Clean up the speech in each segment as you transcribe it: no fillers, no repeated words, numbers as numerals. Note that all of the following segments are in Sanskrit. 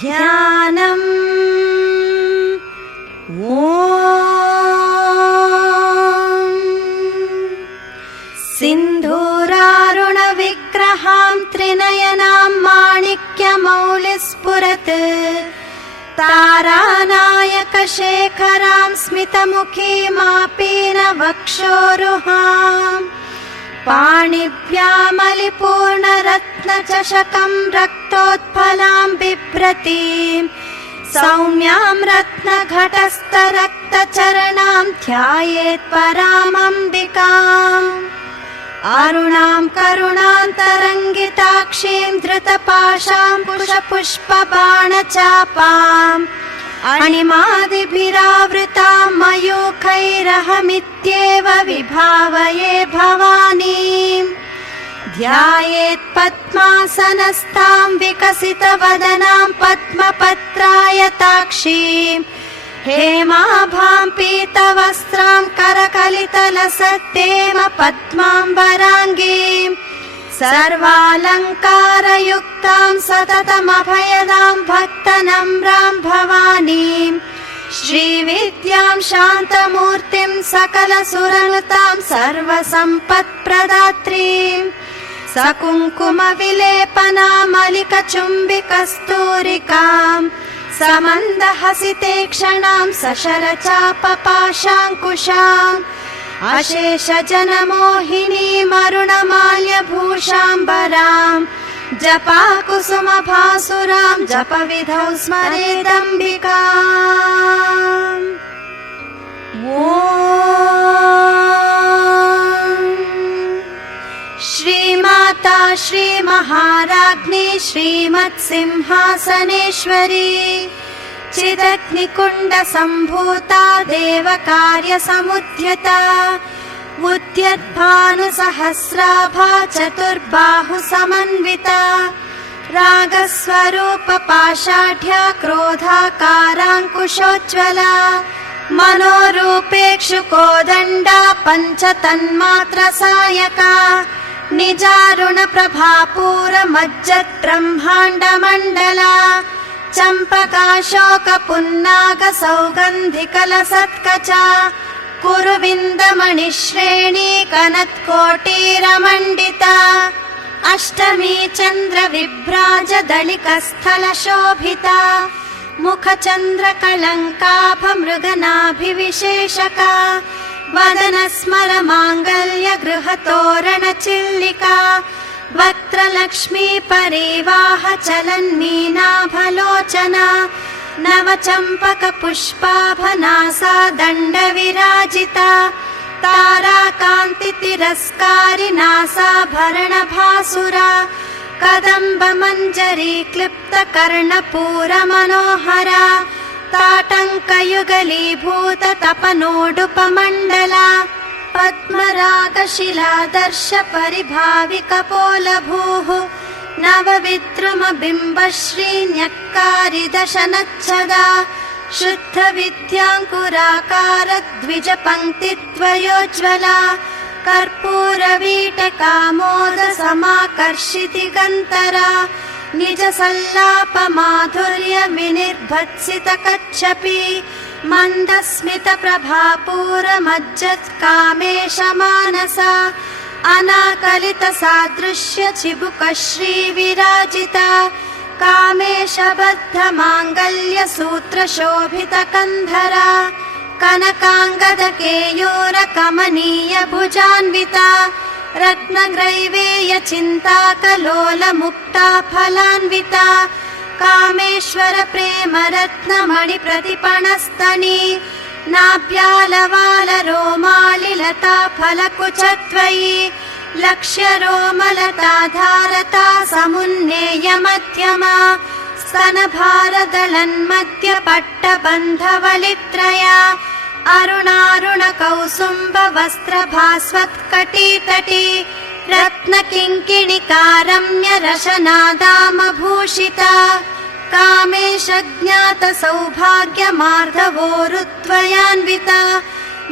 ध्यानम्। सिन्धूरारुणविग्रहां त्रिनयनां माणिक्यमौलिस्फुरत् तारानायकशेखरां स्मितमुखीमापीनवक्षोरुहाम् पाणिभ्यामलिपूर्णरत्नचषकं रक्तोत्पलां बिभ्रतीं सौम्यां रत्नघटस्थरक्तचरणां ध्यायेत् परामम्बिकाम् अरुणां करुणान्तरङ्गिताक्षीं धृतपाशां पुष्पबाणचापाम् अणिमादिभिरावृतां मयूखैरहमित्येव विभावये भवानीम् ध्यायेत् पद्मासनस्थां विकसितवदनां पद्मपत्रायताक्षीं हेमाभां पीतवस्त्रां करकलितलसत्तेम पद्माम्बराङ्गीं सर्वालङ्कारयुक्तां सततमभयदां भक्तनम्रां भवानीं श्रीविद्यां शान्तमूर्तिं सकलसुरनुतां सर्वसम्पत्प्रदात्रीं सकुङ्कुमविलेपनामलिकचुम्बिकस्तूरिकां समन्दहसितेक्षणां सशरचापपाशाङ्कुशाम् अशेषजनमोहिनीमरुणमाल्यभूषाम्बरां जपाकुसुमभासुरां जपविधौ स्मरेदम्बिकाम्। श्रीमाता श्रीमहाराज्ञी श्रीमत्सिंहासनेश्वरी चिदग्निकुण्डसम्भूता देवकार्यसमुद्यता उद्यद्भानुसहस्राभा चतुर्बाहुसमन्विता रागस्वरूपपाषाढ्या क्रोधाकाराङ्कुशोज्ज्वला मनोरूपेक्षुकोदण्डा पञ्चतन्मात्रसायका निजारुणप्रभापूरमज्जद्ब्रह्माण्डमण्डला चम्पकाशोकपुन्नागसौगन्धिकलसत्कचा कुरुविन्दमणिश्रेणी कनत्कोटीरमण्डिता अष्टमी चन्द्रविभ्राजदलिकस्थलशोभिता मुखचन्द्रकलङ्काभमृगनाभिविशेषका वदनस्मरमाङ्गल्यगृहतोरणचिल्लिका वक्त्रलक्ष्मी परिवाह चलन्मीनाभलोचना नवचम्पकपुष्पाभनासा दण्डविराजिता ताराकान्तितिरस्कारिनासाभरणभासुरा कदम्बमञ्जरी क्लिप्तकर्णपूरमनोहरा ताटङ्कयुगलीभूततपनोडुपमण्डला पद्मरागशिलादर्श परिभाविकपोलभूः नवविद्रुमबिम्बश्रीन्यक्कारिदशनच्छदा शुद्धविद्याङ्कुराकार द्विजपङ्क्तिद्वयोज्ज्वला कर्पूरवीटकामोदसमाकर्षितिगन्तरा निजसल्लापमाधुर्यविनिर्भत्सितकच्छपि मन्दस्मितप्रभापूरमज्जत्कामेशमानसा अनाकलितसादृश्यचिबुकश्रीविराजिता कामेशबद्धमाङ्गल्यसूत्रशोभितकन्धरा कनकाङ्गदकेयूरकमनीयभुजान्विता रत्नग्रैवेयचिन्ताकलोलमुक्ता फलान्विता कामेश्वरप्रेमरत्नमणिप्रतिपणस्तनी नाभ्यालवालरोमालिलता फलकुचत्वयी लक्ष्यरोमलताधारता समुन्नेयमध्यमा स्तनभारदलन्मध्यपट्टबन्धवलित्रया अरुणारुणकौसुम्बवस्त्रभास्वत्कटीतटी रत्नकिङ्किणिकारम्यरशनादामभूषिता कामेशज्ञातसौभाग्यमार्धवोरुद्वयान्विता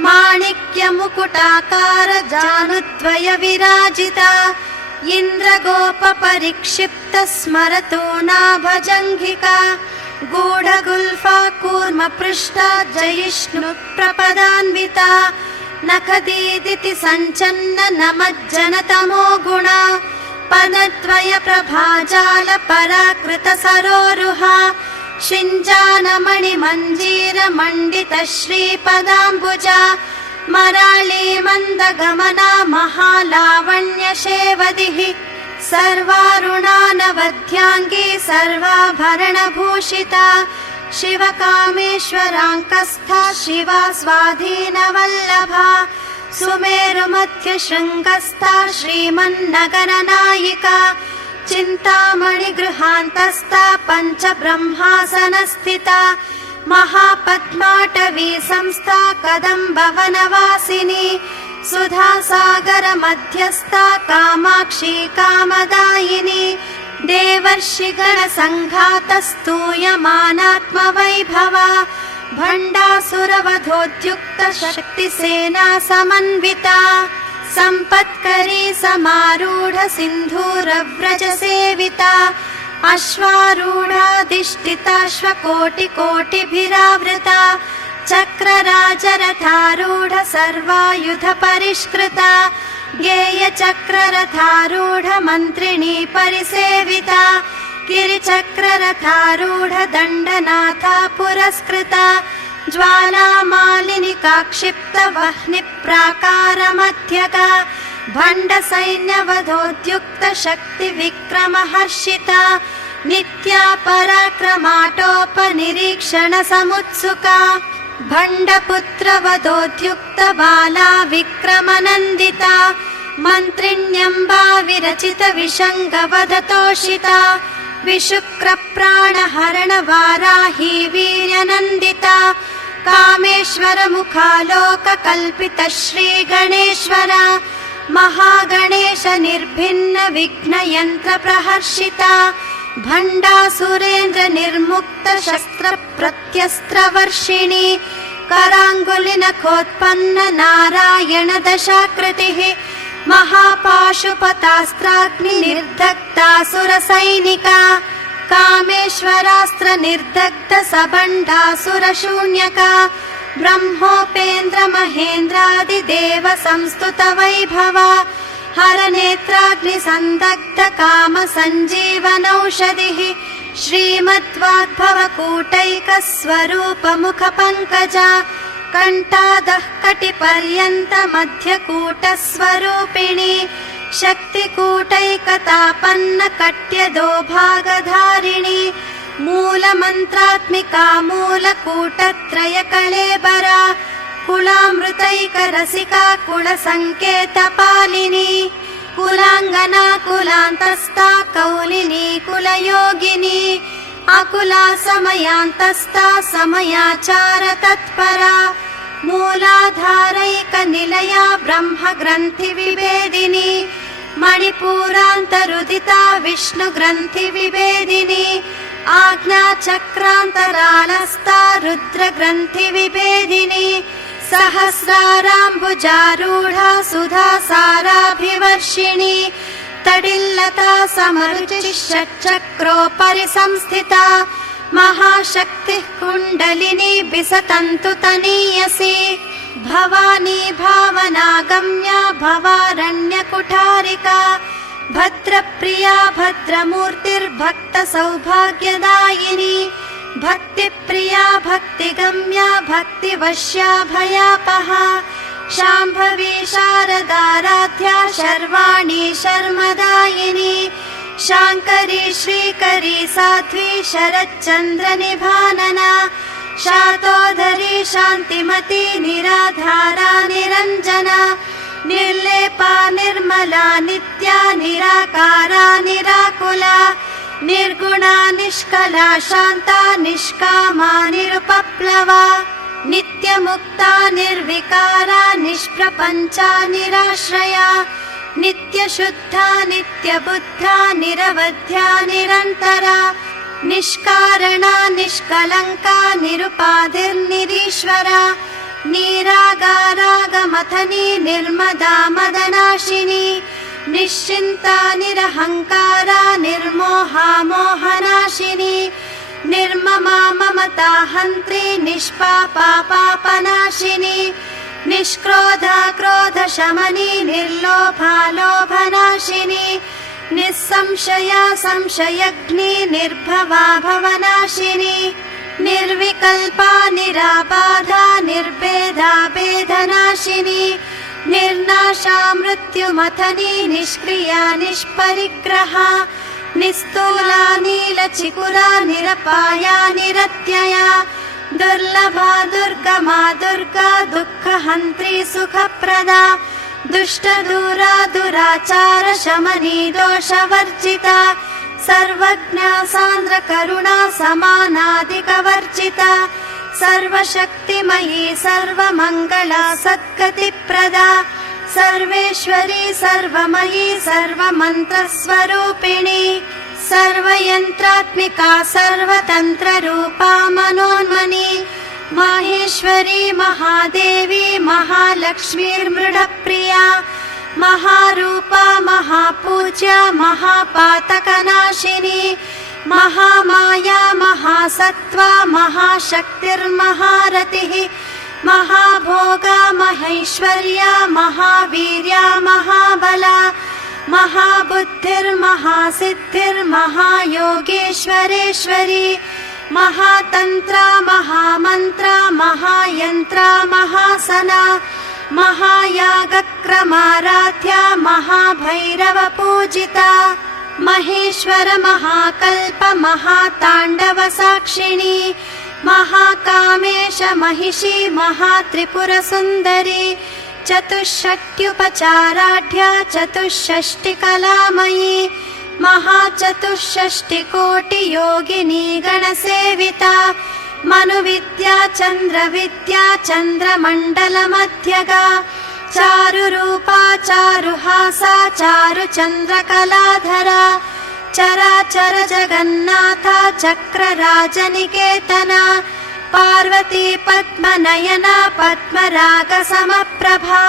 माणिक्यमुकुटाकार जानुद्वय विराजिता इन्द्रगोपपरिक्षिप्त स्मरतो नाभजङ्घिका गूढगुल्फा कूर्मपृष्ठा जयिष्णु प्रपदान्विता नखदीदिति सञ्चन्न नमज्जनतमो गुणा पदद्वय प्रभाजाल पराकृत सरोरुहा शिञ्जानमणिमञ्जीर मण्डित श्रीपदाम्बुजा मराळी मन्दगमना महालावण्यशेवदिः सर्वारुणानवध्याङ्गी सर्वाभरणभूषिता शिवकामेश्वराङ्कस्था शिवा स्वाधीनवल्लभा सुमेरुमध्यशृङ्गस्था श्रीमन्नगरनायिका चिन्तामणिगृहान्तस्था पञ्चब्रह्मासनस्थिता महापद्माटवी संस्था कदम्बवनवासिनी सुधासागर मध्यस्था कामाक्षी कामदायिनी देवर्षिगणसङ्घातस्तूयमानात्मवैभवा भण्डासुरवधोद्युक्त शक्तिसेना समन्विता सम्पत्करी समारूढ सिन्धूरव्रजसेविता अश्वारूढाधिष्ठिताश्वकोटिकोटिभिरावृता चक्रराजरथारूढ सर्वायुध परिष्कृता गेयचक्ररथारूढ मन्त्रिणी परिसेविता गिरिचक्ररथारूढ दण्डनाथा पुरस्कृता ज्वालामालिनिका क्षिप्त वह्निप्राकारमध्यका भण्डसैन्यवधोद्युक्त शक्तिविक्रमहर्षिता नित्या पराक्रमाटोपनिरीक्षण समुत्सुका भण्डपुत्रवधोद्युक्त बाला विक्रमनन्दिता मन्त्रिण्यम्बा विरचित विषङ्गवधतोषिता विशुक्रप्राणहरण वाराही वीर्यनन्दिता कामेश्वर मुखालोककल्पित श्रीगणेश्वरा महागणेश निर्भिन्न विघ्नयन्त्र प्रहर्षिता भण्डासुरेन्द्र निर्मुक्त शस्त्र प्रत्यस्त्रवर्षिणी कराङ्गुलिनखोत्पन्न नारायण दशाकृतिः महापाशुपतास्त्राग्नि निर्दग्धासुरसैनिका कामेश्वरास्त्र निर्दग्ध सबण्डासुरशून्यका ब्रह्मोपेन्द्र महेन्द्रादिदेव संस्तुत वैभवा हरनेत्राग्नि संदग्ध काम सञ्जीवनौषधिः श्रीमद्वाग्भवकूटैक स्वरूप मुख पङ्कजा कण्ठादः कटिपर्यन्त मध्यकूटस्वरूपिणी शक्तिकूटैकतापन्न कट्यदो भागधारिणी मूलमन्त्रात्मिका मूलकूटत्रय कळेबरा कुलामृतैकरसिका कुलसङ्केतपालिनी कुलाङ्गना कुलान्तस्था कौलिनी कुलयोगिनी अकुला समयान्तस्था समयाचार तत्परा मूलाधारैकनिलया ब्रह्मग्रन्थिविभेदिनी मणिपूरान्तरुदिता विष्णुग्रन्थिविभेदिनी आज्ञाचक्रान्तरालस्था रुद्रग्रन्थिविभेदिनी सहस्राराम्बुजारूढा सुधासाराभिवर्षिणी तडिल्लता समरुचिः षट्चक्रोपरि संस्थिता महाशक्तिः कुण्डलिनी बिसतन्तु तनीयसी भवानी भावनागम्या भवारण्यकुठारिका भद्रप्रिया भद्रमूर्तिर्भक्त सौभाग्यदायिनी भक्तिप्रिया भक्तिगम्या भक्तिवश्या भयापहा शाम्भवी शारदाराध्या शर्वाणी शर्मदायिनी शाङ्करी श्रीकरी साध्वी शरच्चन्द्र निभानना शातोधरी शान्तिमती निराधारा निरञ्जना निर्लेपा निर्मला नित्या निराकारा निराकुला निर्गुणा निष्कला शान्ता निष्कामा निरुपप्लवा नित्यमुक्ता निर्विकारा निष्प्रपञ्चा निराश्रया नित्यशुद्धा नित्यबुद्धा निरवध्या निरन्तरा निष्कारणा निष्कलङ्का निरुपाधिर्निरीश्वरा निरागारागमथनी निर्मदा मदनाशिनी निश्चिन्ता निरहङ्कारा निर्मोहा मोहनाशिनी निर्ममा ममता हन्त्री निष्पापा पापनाशिनी निष्क्रोधा क्रोधशमनी निर्लोभा लोभनाशिनी निस्संशया संशयग्नि निर्भवा भवनाशिनी निर्विकल्पा निराबाधा निर्भेदा भेदनाशिनी निर्नाशा मृत्युमथनी निष्क्रिया निष्परिग्रहा निस्तूला नीलचिकुरा निरपाया निरत्यया दुर्लभा दुर्गमा दुर्गा दुःखहन्त्री सुखप्रदा दुष्टदूरा दुराचार शमनी दोषवर्जिता सर्वज्ञा सान्द्रकरुणा समानाधिकवर्जिता सर्वशक्तिमयी सर्वमङ्गला सद्गतिप्रदा सर्वेश्वरी सर्वमयी सर्वमन्त्रस्वरूपिणी सर्वयन्त्रात्मिका सर्वतन्त्ररूपा मनोन्मनी माहेश्वरी महादेवी महालक्ष्मीर्मृडप्रिया महारूपा महापूज्या महापातकनाशिनी महामाया महासत्त्वा महाशक्तिर्महारतिः महाभोगा महेश्वर्या महावीर्या महाबला महाबुद्धिर्महासिद्धिर्महायोगेश्वरेश्वरी महातन्त्रा महामन्त्रा महायन्त्रा महासना महायागक्रमाराध्या महाभैरवपूजिता महेश्वर महाकल्प महाताण्डव साक्षिणी महाकामेश महिषी महात्रिपुरसुन्दरी चतुष्षष्ट्युपचाराढ्या चतुष्षष्टिकलामयी महाचतुष्षष्टिकोटियोगिनी गणसेविता मनुविद्या चन्द्रविद्या चन्द्रमण्डलमध्यगा चारुरूपा चारुहासा चारुचन्द्रकलाधरा चराचर जगन्नाथा चक्रराजनिकेतना पार्वती पद्मनयना पद्मरागसमप्रभा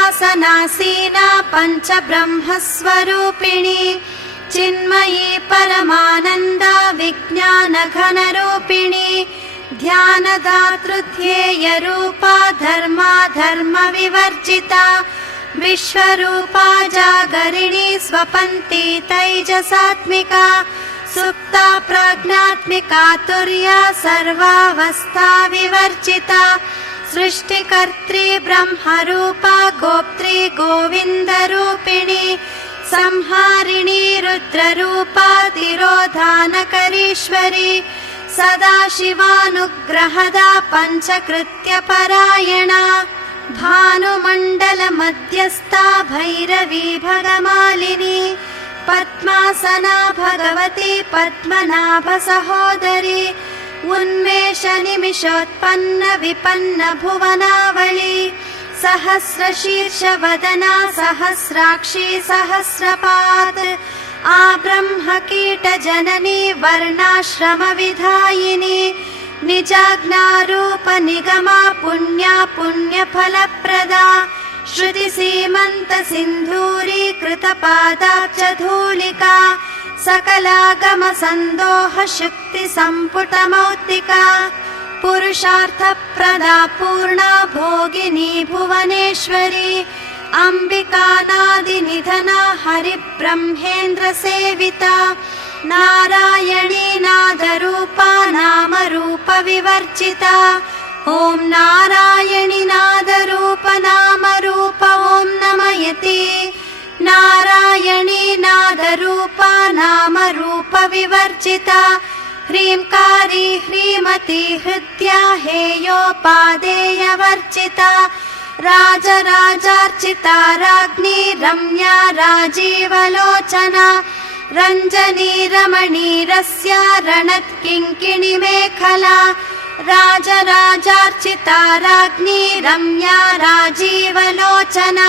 पञ्चप्रेतासनासीना पञ्चब्रह्मस्वरूपिणी चिन्मयी परमानन्दा विज्ञानघनरूपिणी ध्यानदातृध्येयरूपा धर्मा धर्मविवर्जिता विश्वरूपा जागरिणी स्वपन्ती तैजसात्मिका सुप्ता प्रज्ञात्मिका तुर्या सर्वावस्था विवर्जिता सृष्टिकर्त्री ब्रह्मरूपा गोप्त्री गोविन्दरूपिणी संहारिणी रुद्ररूपा तिरोधानकरीश्वरी सदाशिवानुग्रहदा पञ्चकृत्यपरायणा भानुमण्डलमध्यस्था भैरवी भगमालिनी पद्मासना भगवती पद्मनाभसहोदरी उन्मेषनिमिषोत्पन्न विपन्न भुवनावली सहस्रशीर्षवदना सहस्राक्षी सहस्रपात् आब्रह्मकीटजननी वर्णाश्रमविधायिनी निजाज्ञारूप निगमा पुण्या पुण्यफलप्रदा श्रुतिसीमन्त सिन्धूरीकृतपादाब्जधूलिका सकलागम सन्दोह शुक्ति सम्पुटमौक्तिका पुरुषार्थप्रदा पूर्णा भोगिनी भुवनेश्वरी अम्बिकानादिनिधना हरिब्रह्मेन्द्र सेविता नारायणी नादरूपा नामरूप विवर्जिता ॐ नारायणि नादरूप नामरूप ॐ नमयति नारायणी नादरूपा नामरूप विवर्जिता ह्रींकारी ह्रीमती हृद्या हेयोपादेयवर्जिता राजराजार्चिता राज्ञी रम्या राजीवलोचना रञ्जनी रमणीरस्या रणत्किङ्किणी मेखला राजराजार्चिता राज्ञी रम्या राजीवलोचना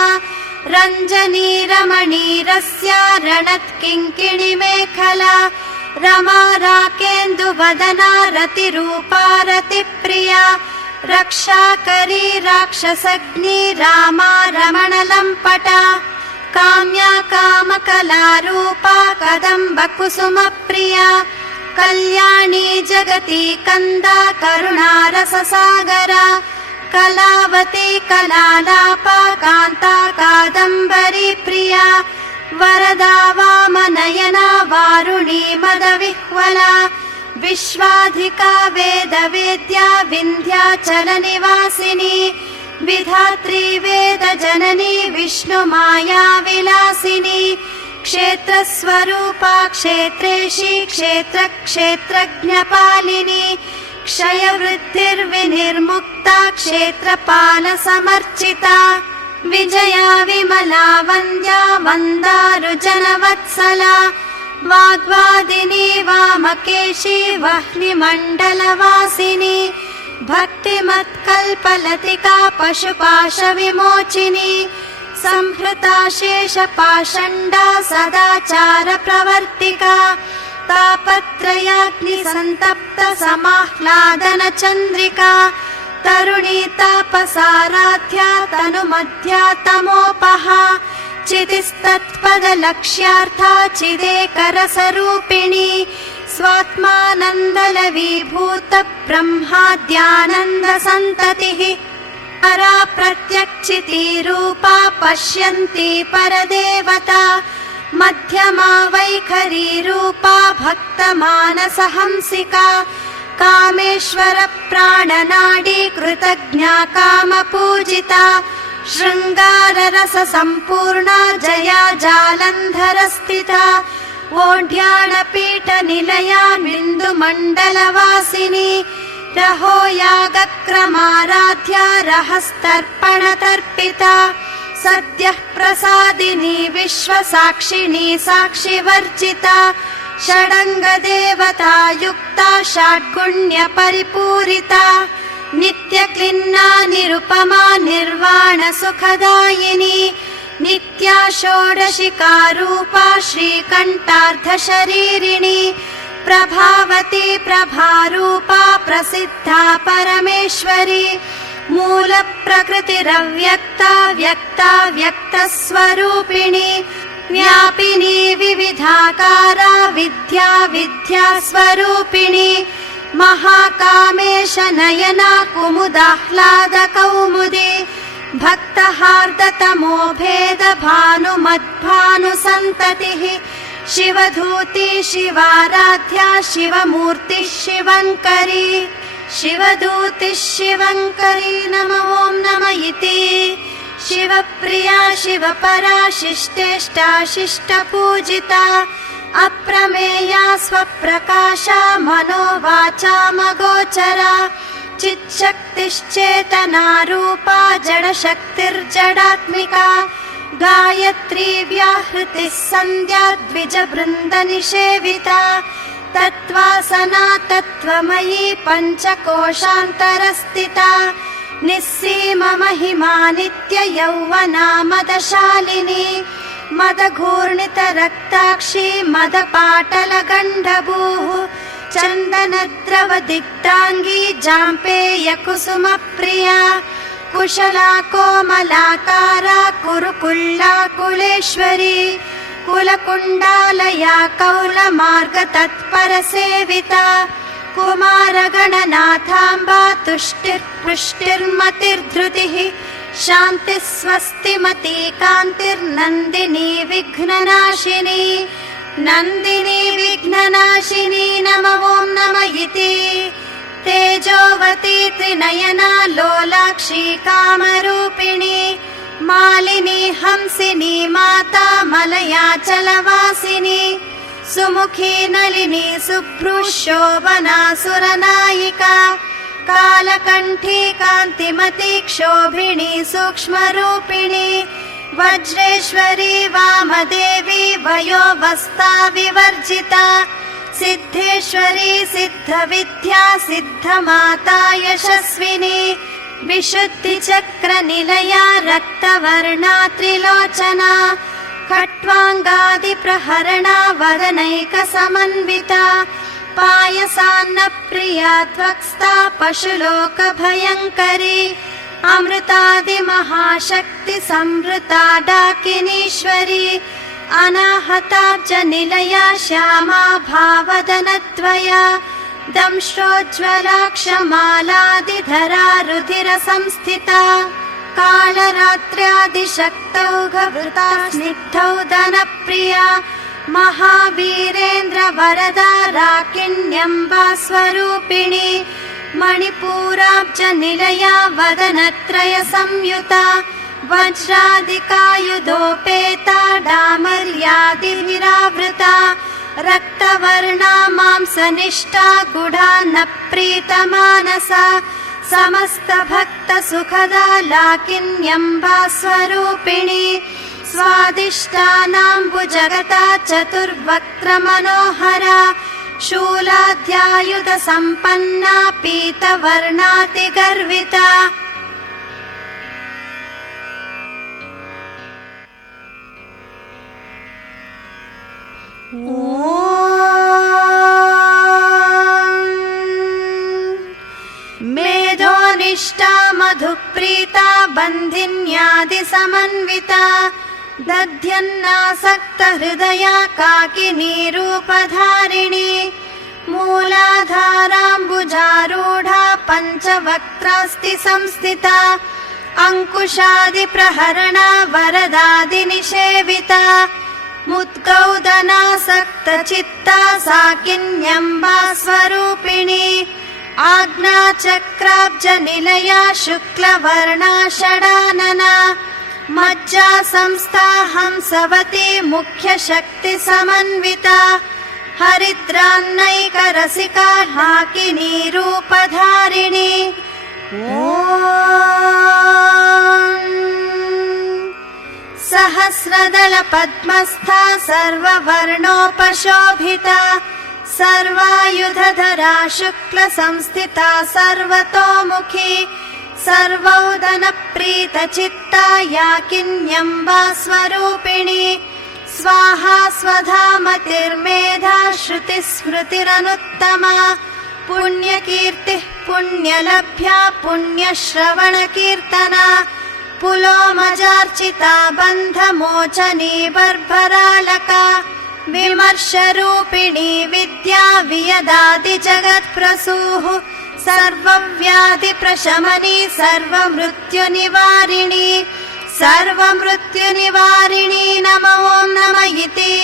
रञ्जनी रमणीरस्या रणत्किङ्किणी मेखला रमा राकेन्दुवदना रतिरूपा रतिप्रिया रक्षाकरी राक्षसग्नि रामा रमणलम्पटा काम्या कामकलारूपा कदम्बकुसुमप्रिया कल्याणी जगती कन्दा करुणारससागरा कलावती कलालापा कान्ता कादम्बरी प्रिया वरदा वामनयना वारुणी मदविह्वला विश्वाधिका वेदवेद्या विन्ध्याचलनिवासिनी विधात्री वेदजननी विष्णुमाया विलासिनी क्षेत्रस्वरूपा क्षेत्रेशी क्षेत्रक्षेत्रज्ञपालिनी क्षयवृद्धिर्विनिर्मुक्ता क्षेत्रपालसमर्चिता विजया विमला वन्द्या वन्दारुजनवत्सला वाग्वादिनी वामकेशी वह्निमण्डलवासिनी भक्तिमत्कल्पलतिका पशुपाशविमोचिनी संहृता शेषपाषण्डा सदाचारप्रवर्तिका तापत्रयाग्निसन्तप्त समाह्लादन चन्द्रिका तरुणी तापसाराध्या तनुमध्या तमोपहा चितिस्तत्पदलक्ष्यार्था चिदेकरसरूपिणी स्वात्मानन्दलवीभूत ब्रह्माद्यानन्दसन्ततिः परा प्रत्यक्षितिरूपा पश्यन्ती परदेवता मध्यमा वैखरीरूपा भक्तमानसहंसिका कामेश्वर प्राणनाडी कृतज्ञा कामपूजिता शृङ्गाररससम्पूर्णा जया जालन्धरस्थिता ओढ्याणपीठनिलया बिन्दुमण्डलवासिनी रहो यागक्रमाराध्या रहस्तर्पणतर्पिता सद्यः प्रसादिनी विश्वसाक्षिणी साक्षिवर्जिता षडङ्गदेवता युक्ता षड्गुण्यपरिपूरिता नित्यक्लिन्ना निरुपमा निर्वाणसुखदायिनी नित्या षोडशिकारूपा श्रीकण्ठार्धशरीरिणी प्रभावती प्रभारूपा प्रसिद्धा परमेश्वरी मूलप्रकृतिरव्यक्ता व्यक्ता व्यक्तस्वरूपिणी व्यापिनी विविधाकारा विद्या विद्यास्वरूपिणी महाकामेश नयना कुमुदाह्लादकौमुदी भक्तहार्दतमो भेद भानुमद्भानुसन्ततिः शिवधूती शिवाराध्या शिवमूर्तिः शिवङ्करी शिवदूतिः शिवङ्करी नम ॐ नम इति शिवप्रिया शिवपरा शिष्टेष्टा शिष्टपूजिता अप्रमेया स्वप्रकाशा मनोवाचामगोचरा चिच्छक्तिश्चेतनारूपा जडशक्तिर्जडात्मिका गायत्री व्याहृतिः सन्ध्या द्विजवृन्दनिषेविता तत्त्वासना तत्त्वमयी पञ्चकोशान्तरस्थिता निस्सीममहिमा नित्ययौवना मदशालिनी मदघूर्णितरक्ताक्षी मदपाटलगण्डभूः चन्दनद्रवदिग्धाङ्गी जाम्पेयकुसुमप्रिया कुशला कोमलाकारा कुरुकुल्लाकुलेश्वरी कुलकुण्डालया कौलमार्गतत्परसेविता कुमारगणनाथाम्बा तुष्टिर्पुष्टिर्मतिर्धृतिः शान्तिः स्वस्तिमती कान्तिर्नन्दिनी विघ्ननाशिनी नन्दिनी विघ्ननाशिनी नम ॐ नम इति तेजोवती त्रिनयना लोलाक्षी कामरूपिणी मालिनी हंसिनी माता मलयाचलवासिनी सुमुखी नलिनी शुभ्रुशोभना सुरनायिका कालकण्ठी कान्तिमती क्षोभिणी सूक्ष्मरूपिणी वज्रेश्वरी वामदेवी वयोवस्था विवर्जिता सिद्धेश्वरी सिद्धविद्या सिद्धमाता यशस्विनी विशुद्धिचक्रनिलया रक्तवर्णा त्रिलोचना खट्वाङ्गादिप्रहरणा वदनैकसमन्विता पायसान्न प्रिया त्वक्स्ता पशुलोकभयङ्करी अमृतादिमहाशक्ति संवृता डाकिनीश्वरी अनाहताब्जनिलया श्यामा भावदनद्वया दंश्रोज्ज्वलाक्षमालादिधरा रुधिरसंस्थिता कालरात्र्यादिशक्तौघवृता स्निग्धौ दनप्रिया महावीरेन्द्रवरदा राकिण्यम्बा स्वरूपिणी मणिपूराब्जनिलया वदनत्रय संयुता वज्रादिकायुधोपेता डामर्यादिविरावृता रक्तवर्णा मांसनिष्ठा गुढा प्रीतमानसा समस्तभक्तसुखदा लाकिन्यम्बा स्वरूपिणी स्वादिष्टानाम्बुजगता चतुर्वक्त्रमनोहरा शूलाध्यायुधसम्पन्ना पीतवर्णातिगर्विता मेधोनिष्ठा मधुप्रीता बन्धिन्यादिसमन्विता दध्यन्नासक्तहृदया काकिनीरूपधारिणी मूलाधाराम्बुजारूढा पञ्चवक्त्रास्ति संस्थिता अङ्कुशादिप्रहरणा वरदादिनिषेविता मुद्गौदनासक्तचित्ता साकिन्यम्बा स्वरूपिणी आज्ञाचक्राब्जनिलया शुक्लवर्णा षडानना मज्जा संस्था हंसवती मुख्यशक्तिसमन्विता हरिद्रान्नैकरसिका हाकिनीरूपधारिणी सहस्रदलपद्मस्था सर्ववर्णोपशोभिता सर्वायुधधरा शुक्लसंस्थिता सर्वतोमुखी सर्वौदनप्रीतचित्ता याकिन्यम्बा स्वरूपिणी स्वाहा स्वधामतिर्मेधा श्रुतिस्मृतिरनुत्तमा पुण्यकीर्तिः पुण्यलभ्या पुण्यश्रवणकीर्तना पुलोमजार्चिता बन्धमोचनी बर्बरालका विमर्शरूपिणी विद्या वियदादिजगत्प्रसूः सर्वव्याधिप्रशमनी सर्वमृत्युनिवारिणी सर्वमृत्युनिवारिणी नमो नमः इति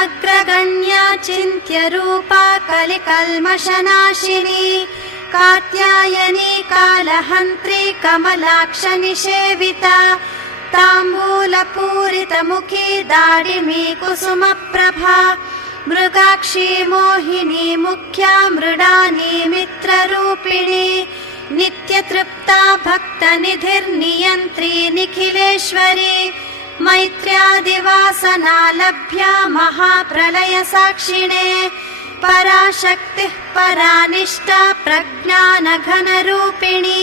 अग्रगण्या चिन्त्यरूपा कलिकल्मषनाशिनी कात्यायनी कालहन्त्री कमलाक्षनिषेविता ताम्बूलपूरितमुखी दाडिमी कुसुमप्रभा मृगाक्षी मोहिनी मुख्या मृडानी मित्ररूपिणी नित्यतृप्ता भक्तनिधिर्नियन्त्री निखिलेश्वरी मैत्र्यादिवासना लभ्या महाप्रलयसाक्षिणे पराशक्तिः परानिष्ठा प्रज्ञानघनरूपिणी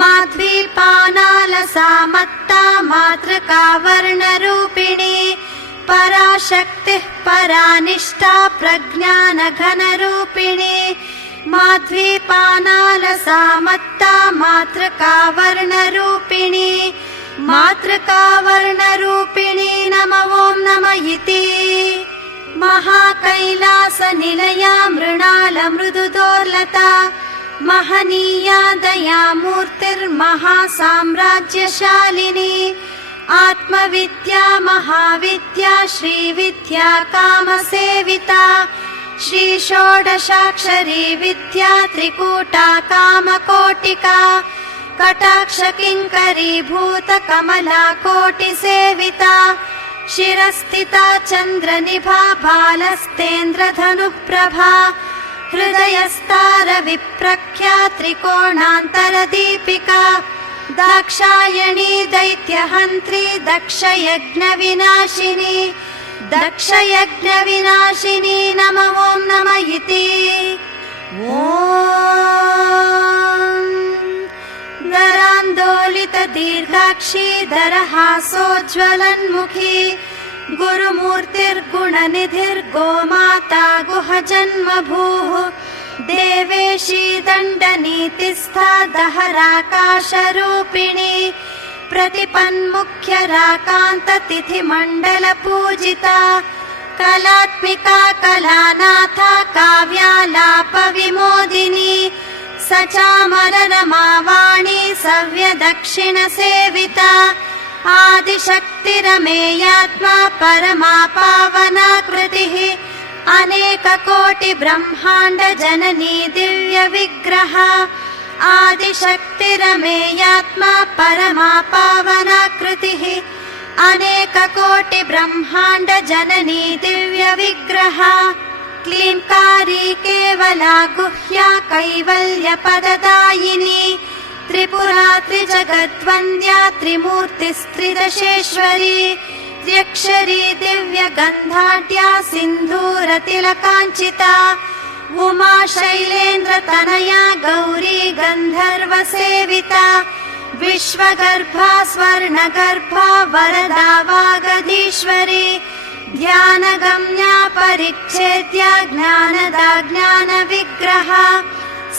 माध्वीपानालसा मत्ता मातृकावर्णरूपिणी पराशक्तिः परानिष्ठा प्रज्ञानघनरूपिणी माध्वीपानालसा मत्ता मातृकावर्णरूपिणी मातृकावर्णरूपिणी नमो नमः इति महाकैलासनिलया मृणालमृदुदोर्लता महनीया दयामूर्तिर्महासाम्राज्यशालिनी आत्मविद्या महाविद्या श्रीविद्या कामसेविता श्रीषोडशाक्षरी विद्या त्रिकूटा कामकोटिका कटाक्षकिङ्करीभूतकमला कोटिसेविता शिरस्थिता चन्द्रनिभा बालस्तेन्द्रधनुप्रभा हृदयस्तारविप्रख्या त्रिकोणान्तरदीपिका दाक्षायणी दैत्यहन्त्री दक्षयज्ञविनाशिनी दक्षयज्ञविनाशिनी नमो नमः इति दरान्दोलितदीर्घाक्षी दरहासोज्ज्वलन्मुखी गुरुमूर्तिर्गुणनिधिर्गोमाता गुहजन्मभूः देवेशी दण्डनीतिस्था दहराकाशरूपिणी प्रतिपन्मुख्यराकान्ततिथिमण्डलपूजिता कलात्मिका कलानाथा काव्यालापविमोदिनी सचामररमावाणी सव्यदक्षिणसेविता आदिशक्तिरमेयात्मा परमा पावनाकृतिः अनेककोटिब्रह्माण्ड जननी दिव्यविग्रह आदिशक्तिरमेयात्मा परमा पावनाकृतिः अनेककोटिब्रह्माण्ड जननी दिव्यविग्रह क्लींकारी केवला गुह्या कैवल्यपददायिनी त्रिपुरा त्रिजगद्वन्द्या त्रिमूर्तिस्त्रिदशेश्वरी त्र्यक्षरी दिव्यगन्धाढ्या सिन्धूरतिलकाञ्चिता उमा शैलेन्द्रतनया गौरी गन्धर्वसेविता विश्वगर्भा स्वर्णगर्भा वरदा वागधीश्वरी ध्यानगम्या परिच्छेद्या ज्ञानदा ज्ञानविग्रहा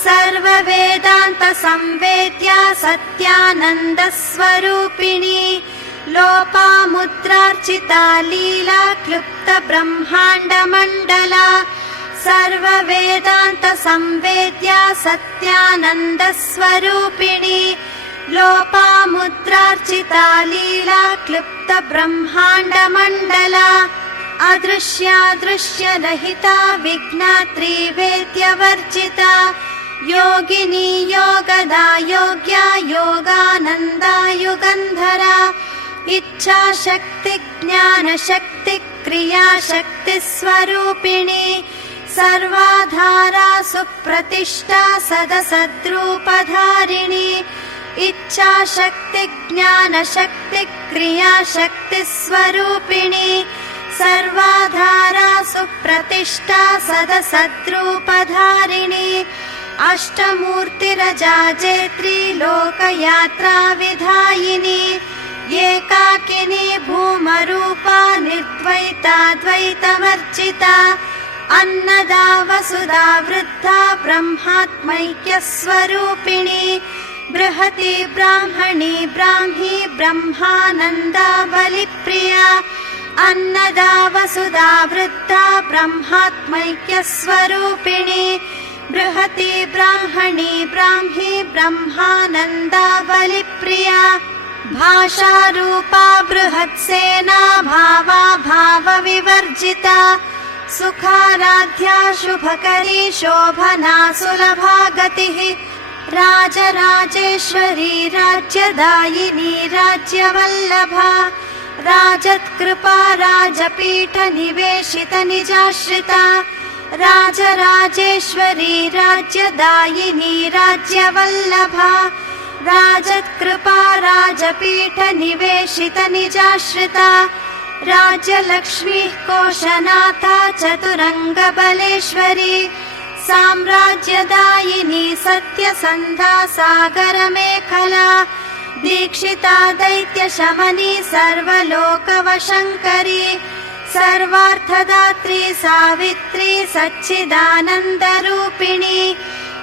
सर्ववेदान्तसंवेद्या सत्यानन्दस्वरूपिणी लोपामुद्रार्चिता लीला क्लुप्तब्रह्माण्डमण्डला सर्ववेदान्तसंवेद्या सत्यानन्दस्वरूपिणी लोपामुद्रार्चिता लीला क्लुप्तब्रह्माण्डमण्डला अदृश्यादृश्यरहिता विघ्नात्री वेद्यवर्जिता योगिनी योगदा योग्या योगानन्दा युगन्धरा इच्छाशक्ति ज्ञानशक्ति क्रियाशक्तिस्वरूपिणी सर्वाधारा सुप्रतिष्ठा सदसद्रूपधारिणी इच्छाशक्ति ज्ञानशक्ति क्रियाशक्तिस्वरूपिणी सर्वाधारा सुप्रतिष्ठा सदसद्रूपधारिणी अष्टमूर्तिरजाजेत्री लोकयात्रा विधायिनी एकाकिनी भूमरूपा निर्द्वैताद्वैतवर्जिता अन्नदा वसुधा वृद्धा ब्रह्मात्मैक्यस्वरूपिणी बृहती ब्राह्मणी ब्राह्मी ब्रह्मानन्दा बलिप्रिया अन्नदा वसुधा वृद्धा ब्रह्मात्मैक्यस्वरूपिणी बृहती ब्राह्मणी ब्राह्मी ब्रह्मानन्दा बलिप्रिया भाषारूपा बृहत्सेना भावा भावविवर्जिता सुखाराध्या शुभकरी शोभना सुलभा गतिः राजराजेश्वरी राज्यदायिनी राज्यवल्लभा राजत्कृपा राजपीठनिवेशित निजाश्रिता राजराजेश्वरी राज्यदायिनी राज्यवल्लभा राजत्कृपा राजपीठनिवेशित निजाश्रिता राज्यलक्ष्मीः कोशनाथा चतुरङ्गबलेश्वरी साम्राज्यदायिनी सत्यसन्धा सागरमेखला दीक्षिता दैत्यशमनी सर्वलोकवशङ्करी सर्वार्थदात्री सावित्री सच्चिदानन्दरूपिणी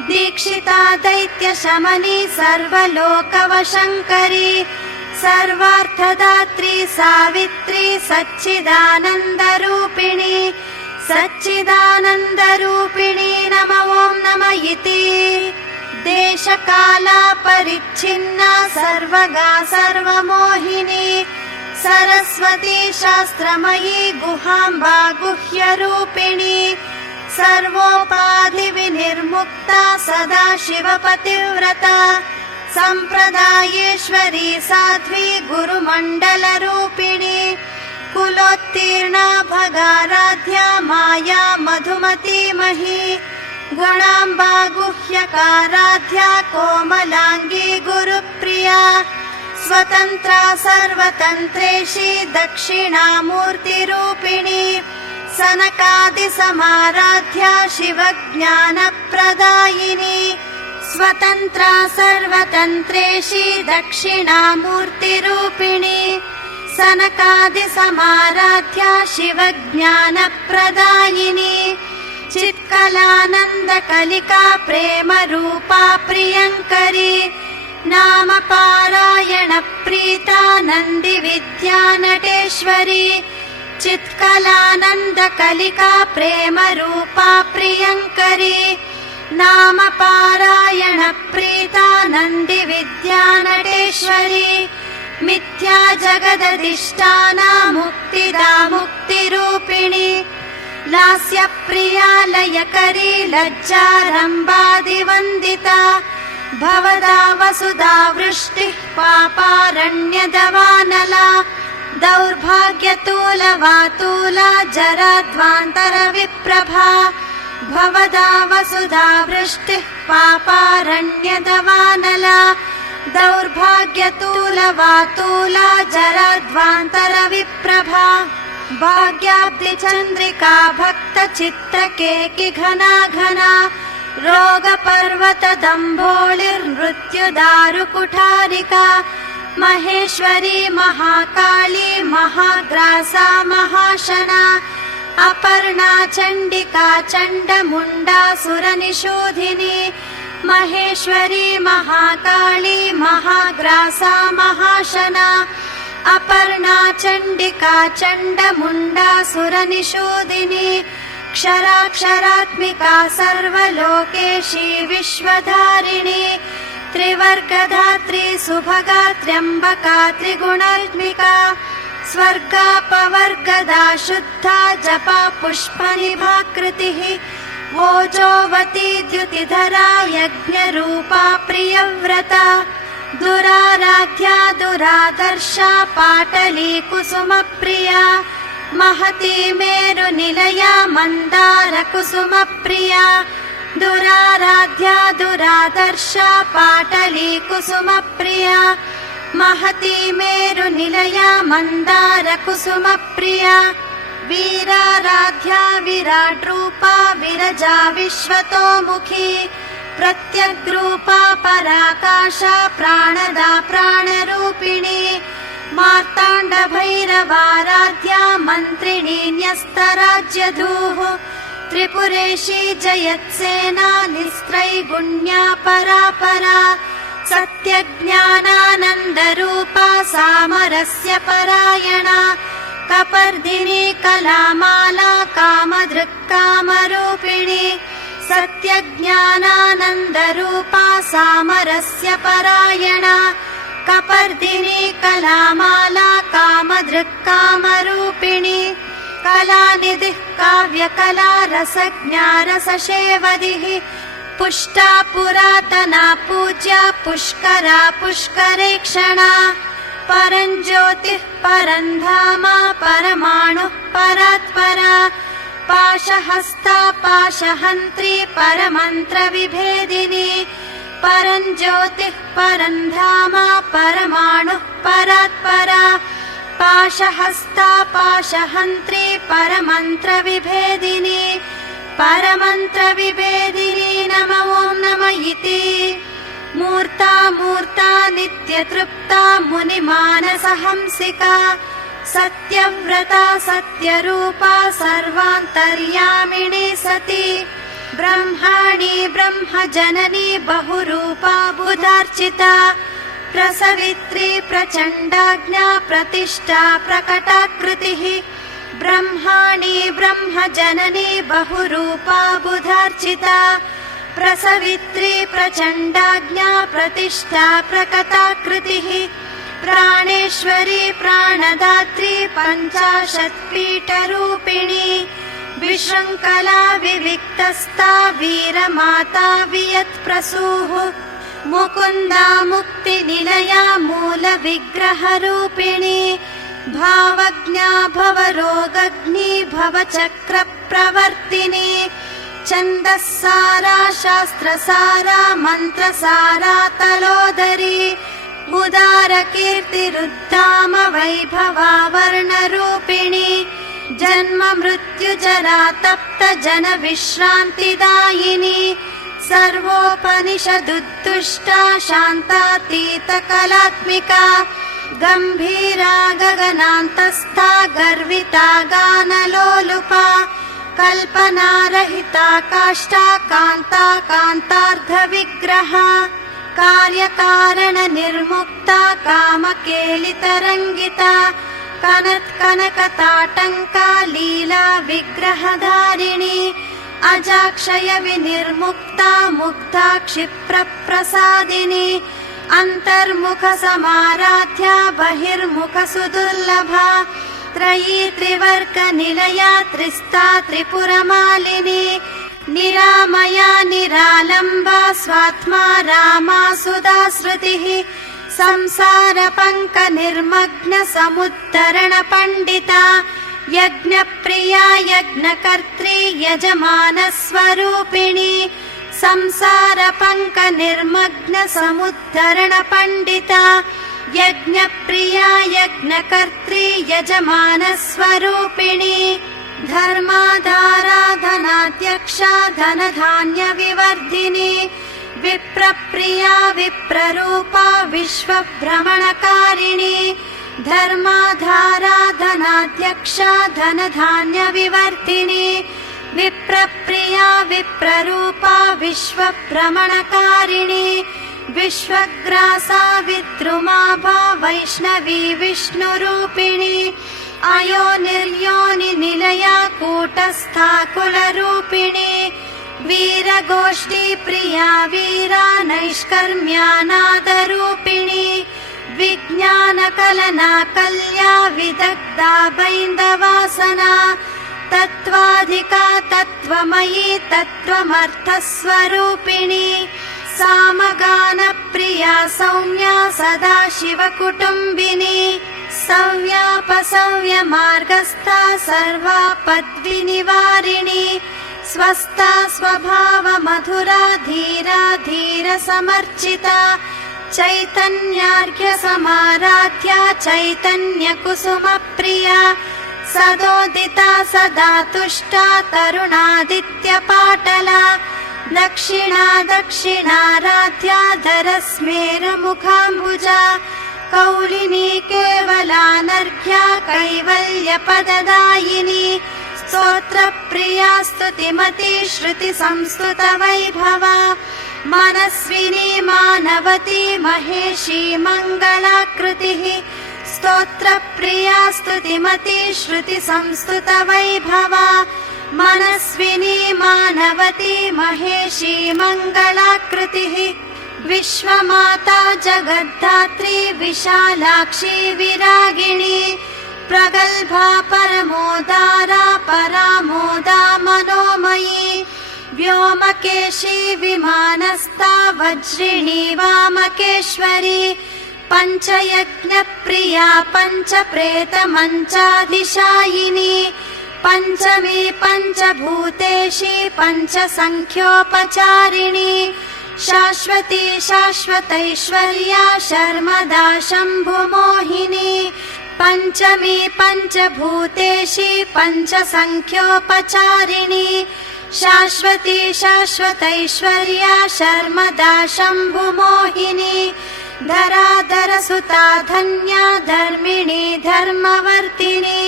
दीक्षिता दैत्यशमनी सर्वलोकवशङ्करी सर्वार्थदात्री सावित्री सच्चिदानन्दरूपिणी सच्चिदानन्दरूपिणी नमो ॐ नमः इति देशकाला परिच्छिन्ना सर्वगा सर्वमोहिनी सरस्वती शास्त्रमयी गुहाम्बा गुह्यरूपिणी सर्वोपाधिविनिर्मुक्ता सदा शिवपतिव्रता सम्प्रदायेश्वरी साध्वी गुरुमण्डलरूपिणी कुलोत्तीर्णा भगाराध्या माया मधुमती मही गुणाम्बा गुह्यकाराध्या कोमलाङ्गी गुरुप्रिया स्वतन्त्रा सर्वतन्त्रेशी दक्षिणामूर्तिरूपिणी सनकादिसमाराध्या शिवज्ञानप्रदायिनी स्वतन्त्रा सर्वतन्त्रेशी दक्षिणामूर्तिरूपिणी सनकादिसमाराध्या शिवज्ञानप्रदायिनी चित्कलानन्दकलिका प्रेमरूपा प्रियङ्करी नामपारायणप्रीता नन्दिविद्या नटेश्वरी चित्कलानन्दकलिका प्रेमरूपा प्रियङ्करी नामपारायणप्रीता नन्दिविद्या नटेश्वरी मिथ्या जगदधिष्ठाना मुक्तिदा मुक्तिरूपिणी लास्यप्रिया लयकरी लज्जारम्भादिवन्दिता भवदा वसुधा वृष्टिः पापारण्यदवानला दौर्भाग्यतूलवातूला जराध्वान्तरविप्रभा भवदा वसुधा वृष्टिः पापारण्यदवानला दौर्भाग्यतूलवातूला जराध्वान्तरविप्रभा भाग्याब्धिचन्द्रिका भक्तचित्तकेकि घना घना रोगपर्वतदम्भोलिर्मृत्युदारुकुठारिका महेश्वरी महाकाली महाग्रासा महाशना अपर्णा चण्डिका चण्डमुण्डासुरनिषूधिनी महेश्वरी महाकाली महाग्रासा महाशना अपर्णा चण्डिका चण्डमुण्डासुरनिषूदिनी क्षराक्षरात्मिका सर्वलोकेशी विश्वधारिणी त्रिवर्गधात्री सुभगा त्र्यम्बका त्रिगुणात्मिका स्वर्गापवर्गदा शुद्धा जपा पुष्पनिभाकृतिः ओजोवती द्युतिधरा यज्ञरूपा प्रियव्रता दुराराध्या दुरादर्शा पाटली कुसुमप्रिया महती मेरुनिलया मन्दारकुसुमप्रिया दुराराध्या दुरादर्शा पाटली कुसुमप्रिया महती मेरुनिलया मन्दारकुसुमप्रिया वीराराध्या विराट्रूपा विरजा विश्वतोमुखी प्रत्यग्रूपा पराकाशा प्राणदा प्राणरूपिणी मार्ताण्डभैरवाराध्या मन्त्रिणी न्यस्तराज्यधूः त्रिपुरेशी जयत्सेना निस्त्रैगुण्या परापरा सत्यज्ञानानन्दरूपा सामरस्य परायणा कपर्दिनी कलामाला कामधृक्कामरूपिणी सत्यज्ञानानन्दरूपा सामरस्य परायणा कपर्दिनी कलामाला कामधृक्कामरूपिणी कलानिधिः काव्यकला रसज्ञा रससेवधिः पुष्टा पुरातना पूज्या पुष्करा पुष्करेक्षणा परञ्ज्योतिः परन्धामा परमाणुः परात्परा पाशहस्ता पाशहन्त्री परमन्त्रविभेदिनी परञ्ज्योतिः परन्धामा परमाणुः परात्परा पाशहस्ता पाशहन्त्री परमन्त्रविभेदिनी परमन्त्रविभेदिनी नमो नम इति मूर्ता मूर्ता नित्यतृप्ता मुनिमानसहंसिका सत्यव्रता सत्यरूपा सर्वान्तर्यामिणी सती ब्रह्माणि ब्रह्मजननी बहुरूपा बुधार्चिता प्रसवित्री प्रचण्डाज्ञा प्रतिष्ठा प्रकटाकृतिः ब्रह्माणि ब्रह्मजननी बहुरूपा बुधार्चिता प्रसवित्री प्रचण्डाज्ञा प्रतिष्ठा प्रकटाकृतिः प्राणेश्वरी प्राणदात्री पञ्चाशत्पीठरूपिणी विशृङ्खला विविक्तस्था वीरमाता वियत्प्रसूः मुकुन्दा मुक्तिनिलया मूलविग्रहरूपिणी भावज्ञा भवरोगग्नी भवचक्रप्रवर्तिनी छन्दस्सारा शास्त्रसारा मन्त्रसारा तलोदरी उदारकीर्तिरुद्धाम वैभवा वर्णरूपिणी जन्म मृत्युजरा तप्त जन विश्रान्तिदायिनी सर्वोपनिषदुत्तुष्टा शान्तातीत कलात्मिका गम्भीरा गगनान्तस्था गर्विता गानलोलुपा कल्पनारहिता काष्ठा कान्ता कान्तार्धविग्रहा कार्यकारण निर्मुक्ता कामकेलितरङ्गिता कनत्कनकताटङ्का लीला विग्रहधारिणी अजाक्षय विनिर्मुक्ता मुग्धा क्षिप्रप्रसादिनी अन्तर्मुख समाराध्या बहिर्मुख सुदुर्लभा त्रयी त्रिवर्ग निलया त्रिस्ता त्रिपुरमालिनी निरामया निरालम्बा स्वात्मा रामा सुधा श्रुतिः संसार पङ्क निर्मग्न समुद्धरण पण्डिता यज्ञप्रिया यज्ञकर्त्री यजमान स्वरूपिणी संसार पङ्क निर्मग्न समुद्धरण पण्डिता यज्ञप्रिया यज्ञकर्त्री यजमान स्वरूपिणी धर्माधारा धनाध्यक्षा धनधान्य विवर्धिनी विप्रप्रिया विप्ररूपा विश्वभ्रमणकारिणी धर्माधारा धनाध्यक्षा धनधान्य विवर्धिनी विप्रप्रिया विप्ररूपा विश्वभ्रमणकारिणी विश्वग्रासा विद्रुमाभा वैष्णवी विष्णुरूपिणी अयोनिर्योनि निलया कूटस्था कुलरूपिणी वीरगोष्ठी प्रिया वीरा नैष्कर्म्यानादरूपिणी विज्ञानकलना कल्या विदग्धा बैन्दवासना तत्त्वाधिका तत्त्वमयी तत्त्वमर्थस्वरूपिणी सामगानप्रिया सौम्या सदाशिवकुटुम्बिनी सव्यापसव्यमार्गस्था सर्वापद्विनिवारिणी स्वस्था स्वभावमधुरा धीरा धीरसमर्चिता चैतन्यार्घ्यसमाराध्या चैतन्यकुसुमप्रिया सदोदिता सदा तुष्टा तरुणादित्यपाटला दक्षिणा दक्षिणाराध्या धरस्मेरमुखाम्बुजा कौलिनी केवलानर्घ्या कैवल्यपददायिनी स्तोत्रप्रिया स्तुतिमती श्रुतिसंस्तुतवैभवा मनस्विनी मानवती महेशी मङ्गलाकृतिः स्तोत्रप्रिया स्तुतिमती श्रुतिसंस्तुतवैभवा मनस्विनी मानवती महेशी मङ्गलाकृतिः विश्वमाता जगद्धात्री विशालाक्षी विरागिणी प्रगल्भा परमोदारा परामोदा मनोमयी व्योमकेशी विमानस्था वज्रिणी वामकेश्वरी पञ्चयज्ञप्रिया पञ्चप्रेतमञ्चाधिशायिनी पञ्चमी पञ्चभूतेशी पञ्चसङ्ख्योपचारिणी शाश्वती शाश्वतैश्वर्या शर्मदा शम्भुमोहिनी पञ्चमी पञ्चभूतेशी पञ्चसङ्ख्योपचारिणी शाश्वती शाश्वतैश्वर्या शर्मदा शम्भुमोहिनी धराधरसुता धन्या धर्मिणी धर्मवर्तिनी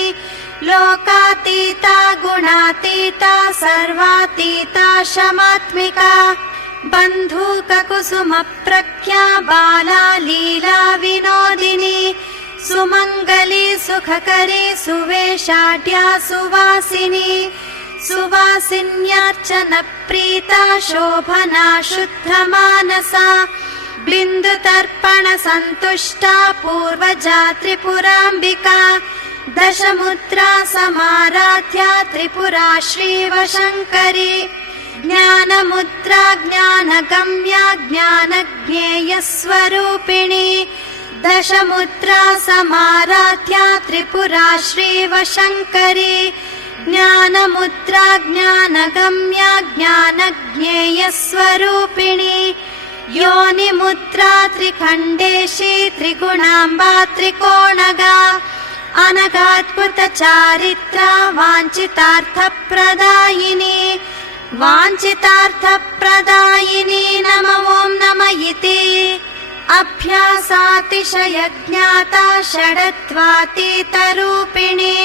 लोकातीता गुणातीता सर्वातीता शमात्मिका बन्धूककुसुमप्रख्या बाला लीला विनोदिनी सुमङ्गली सुखकरी सुवेशाढ्या सुवासिनी सुवासिन्यार्चनप्रीता शोभना शुद्धमानसा बिन्दुतर्पणसन्तुष्टा पूर्वजा त्रिपुराम्बिका दशमुद्रा समाराध्या त्रिपुरा श्रीवशङ्करी ज्ञानमुद्रा ज्ञानगम्या ज्ञानज्ञेयस्वरूपिणी दशमुद्रा समाराध्या त्रिपुरा श्रीवशङ्करी ज्ञानमुद्रा ज्ञानगम्या ज्ञानज्ञेयस्वरूपिणी योनिमुद्रा त्रिखण्डेशी त्रिगुणाम्बा त्रिकोणगा अनगाद्भुतचारित्रा वाञ्छितार्थप्रदायिनी वाञ्छितार्थप्रदायिनी नमो नम इति अभ्यासाति विषयज्ञाता षडत्वातीतरूपिणी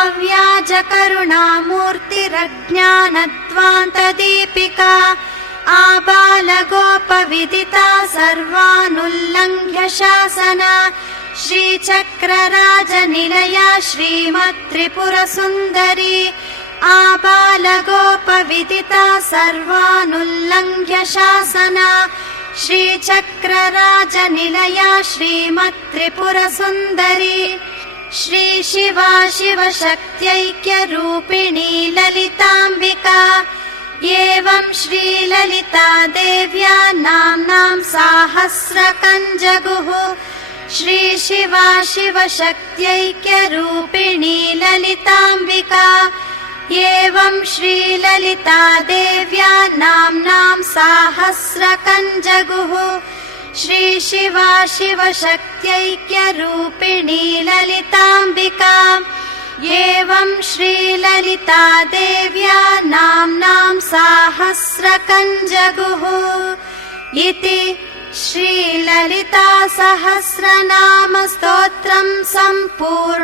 अव्याजकरुणामूर्तिरज्ञानध्वान्तदीपिका आबालगोपविदिता सर्वानुल्लङ्घ्य शासना श्रीचक्रराजनिलया श्रीमत्त्रिपुरसुन्दरी आबालगोपविदिता सर्वानुल्लङ्घ्य शासना श्रीचक्रराजनिलया श्रीमत्त्रिपुरसुन्दरी श्रीशिवा शिवशक्त्यैक्यरूपिणी ललिताम्बिका एवं श्रीललिता देव्या नाम्नां साहस्रकञ्जगुः श्रीशिवा शिवशक्त्यैक्यरूपिणी ललिताम्बिका एवं श्रीललिता देव्या नाम्नां साहस्रकञ्जगुः श्रीशिवा शिवशक्त्यैक्यरूपिणी ललिताम्बिका एवं श्रीललिता देव्या नाम्नां साहस्रकञ्जगुः इति श्रीललिता सहस्रनाम स्तोत्रं सम्पूर्णम्।